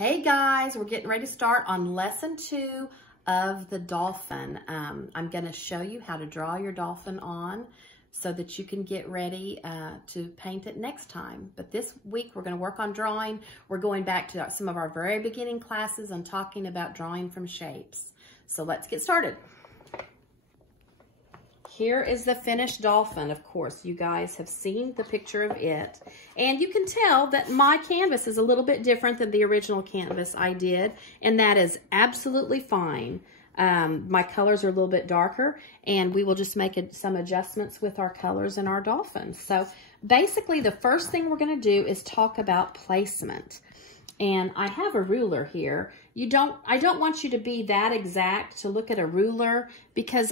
Hey guys, we're getting ready to start on lesson 2 of the dolphin. I'm going to show you how to draw your dolphin on so that you can get ready to paint it next time. But this week we're going to work on drawing. We're going back to some of our very beginning classes and talking about drawing from shapes. So let's get started. Here is the finished dolphin. Of course, you guys have seen the picture of it. And you can tell that my canvas is a little bit different than the original canvas I did. And that is absolutely fine. My colors are a little bit darker. And we will just make some adjustments with our colors in our dolphins. So basically, the first thing we're going to do is talk about placement. And I have a ruler here. I don't want you to be that exact to look at a ruler because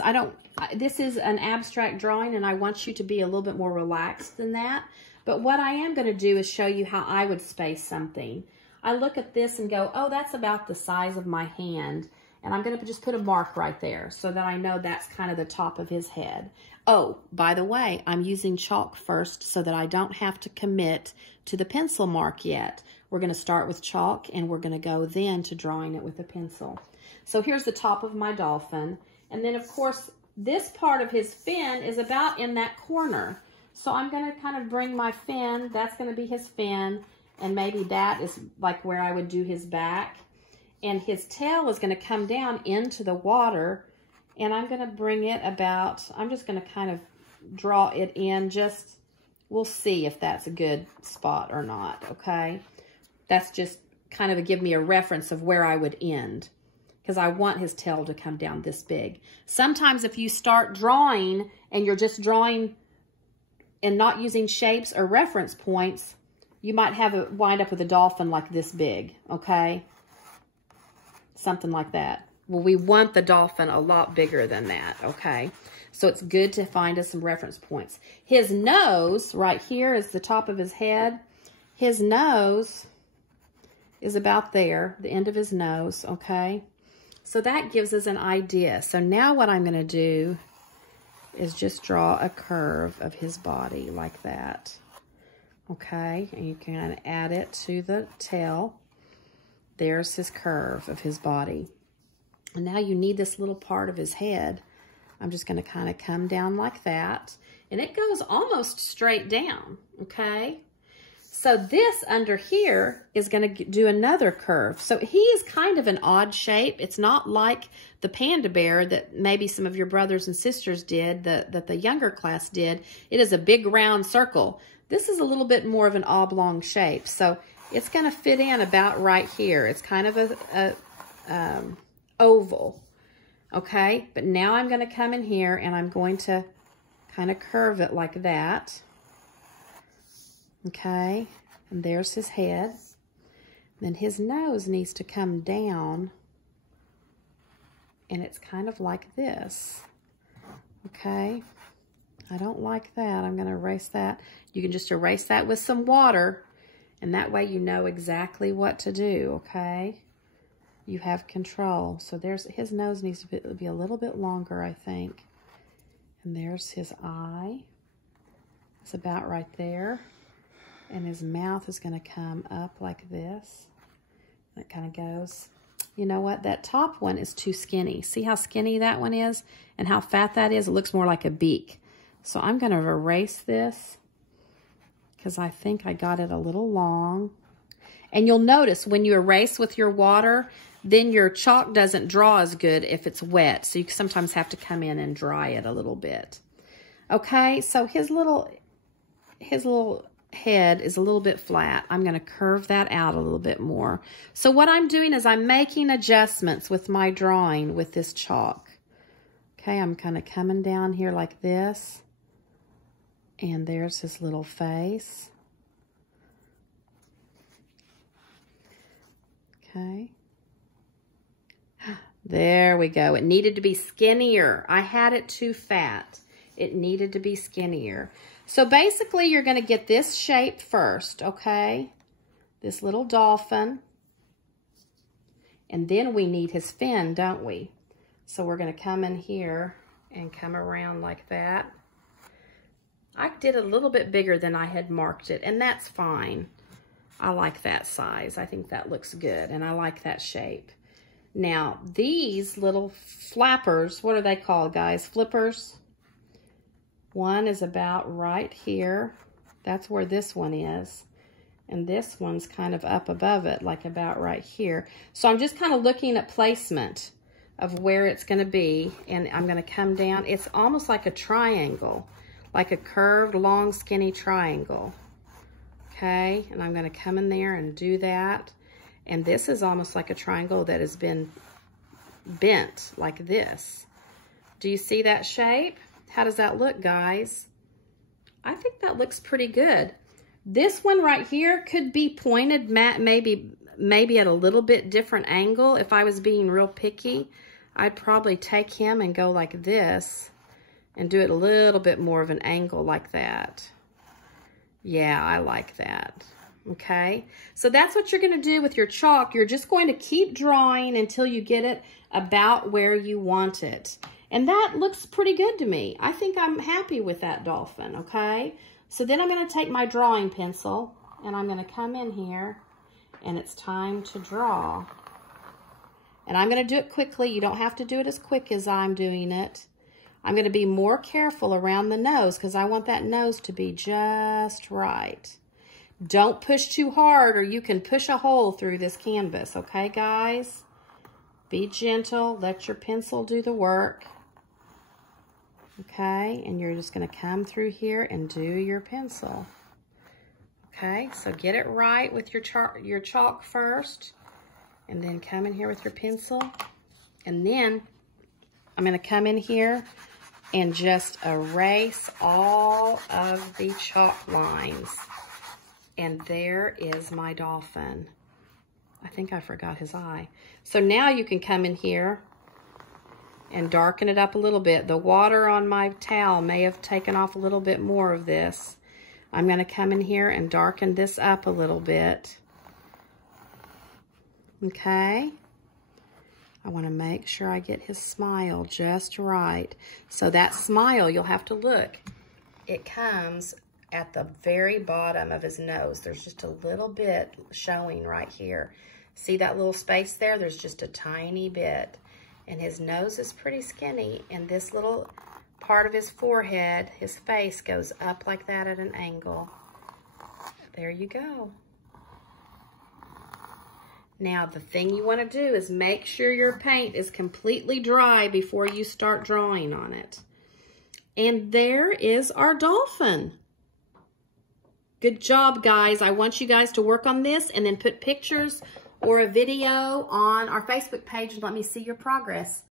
this is an abstract drawing and I want you to be a little bit more relaxed than that. But what I am going to do is show you how I would space something. I look at this and go, oh, that's about the size of my hand. And I'm going to just put a mark right there so that I know that's kind of the top of his head. Oh, by the way, I'm using chalk first so that I don't have to commit to the pencil mark yet. We're going to start with chalk and we're going to go then to drawing it with a pencil. So here's the top of my dolphin. And then, of course, this part of his fin is about in that corner. So I'm going to kind of bring my fin. That's going to be his fin. And maybe that is like where I would do his back. And his tail is going to come down into the water. And I'm going to bring it about, I'm just going to kind of draw it in we'll see if that's a good spot or not, okay? That's just kind of give me a reference of where I would end because I want his tail to come down this big. Sometimes if you start drawing and you're just drawing and not using shapes or reference points, you might wind up with a dolphin like this big, okay? Something like that. Well, we want the dolphin a lot bigger than that, okay? So it's good to find us some reference points. His nose right here is the top of his head. His nose is about there, the end of his nose, okay? So that gives us an idea. So now what I'm going to do is just draw a curve of his body like that, okay? And you can add it to the tail. There's his curve of his body. And now you need this little part of his head. I'm just going to kind of come down like that. And it goes almost straight down, okay? So this under here is going to do another curve. So he is kind of an odd shape. It's not like the panda bear that maybe some of your brothers and sisters did, that the younger class did. It is a big round circle. This is a little bit more of an oblong shape. So it's going to fit in about right here. It's kind of a oval, okay? But now I'm going to come in here and I'm going to kind of curve it like that. Okay, and there's his head. Then his nose needs to come down, and it's kind of like this. Okay, I don't like that. I'm going to erase that. You can just erase that with some water, and that way you know exactly what to do, okay? You have control. So his nose needs to be a little bit longer, I think. And there's his eye. It's about right there. And his mouth is going to come up like this. That kind of goes. You know what? That top one is too skinny. See how skinny that one is and how fat that is? It looks more like a beak. So I'm going to erase this because I think I got it a little long. And you'll notice when you erase with your water, then your chalk doesn't draw as good if it's wet. So you sometimes have to come in and dry it a little bit. Okay, so his little head is a little bit flat. I'm going to curve that out a little bit more. So what I'm doing is I'm making adjustments with my drawing with this chalk. Okay, I'm kind of coming down here like this. And there's his little face. Okay. There we go. It needed to be skinnier. I had it too fat. It needed to be skinnier. So basically, you're going to get this shape first, okay? This little dolphin. And then we need his fin, don't we? So we're going to come in here and come around like that. I did a little bit bigger than I had marked it, and that's fine. I like that size. I think that looks good, and I like that shape. Now, these little flappers, what are they called, guys? Flippers. One is about right here. That's where this one is. And this one's kind of up above it, like about right here. So I'm just kind of looking at placement of where it's going to be, and I'm going to come down. It's almost like a triangle, like a curved, long, skinny triangle. Okay, and I'm going to come in there and do that. And this is almost like a triangle that has been bent like this. Do you see that shape? How does that look, guys? I think that looks pretty good. This one right here could be pointed maybe at a little bit different angle. If I was being real picky, I'd probably take him and go like this and do it a little bit more of an angle like that. Yeah, I like that. Okay, so that's what you're going to do with your chalk. You're just going to keep drawing until you get it about where you want it. And that looks pretty good to me. I think I'm happy with that dolphin, okay? So then I'm going to take my drawing pencil, and I'm going to come in here, and it's time to draw. And I'm going to do it quickly. You don't have to do it as quick as I'm doing it. I'm going to be more careful around the nose because I want that nose to be just right. Don't push too hard or you can push a hole through this canvas, okay, guys? Be gentle. Let your pencil do the work. Okay, and you're just going to come through here and do your pencil. Okay, so get it right with your chalk first, and then come in here with your pencil. And then I'm going to come in here and just erase all of the chalk lines. And there is my dolphin. I think I forgot his eye. So now you can come in here and darken it up a little bit. The water on my towel may have taken off a little bit more of this. I'm going to come in here and darken this up a little bit. Okay. I want to make sure I get his smile just right. So that smile, you'll have to look. It comes at the very bottom of his nose. There's just a little bit showing right here. See that little space there? There's just a tiny bit. And his nose is pretty skinny, and this little part of his forehead, his face, goes up like that at an angle. There you go. Now, the thing you want to do is make sure your paint is completely dry before you start drawing on it. And there is our dolphin. Good job, guys. I want you guys to work on this and then put pictures or a video on our Facebook page and let me see your progress.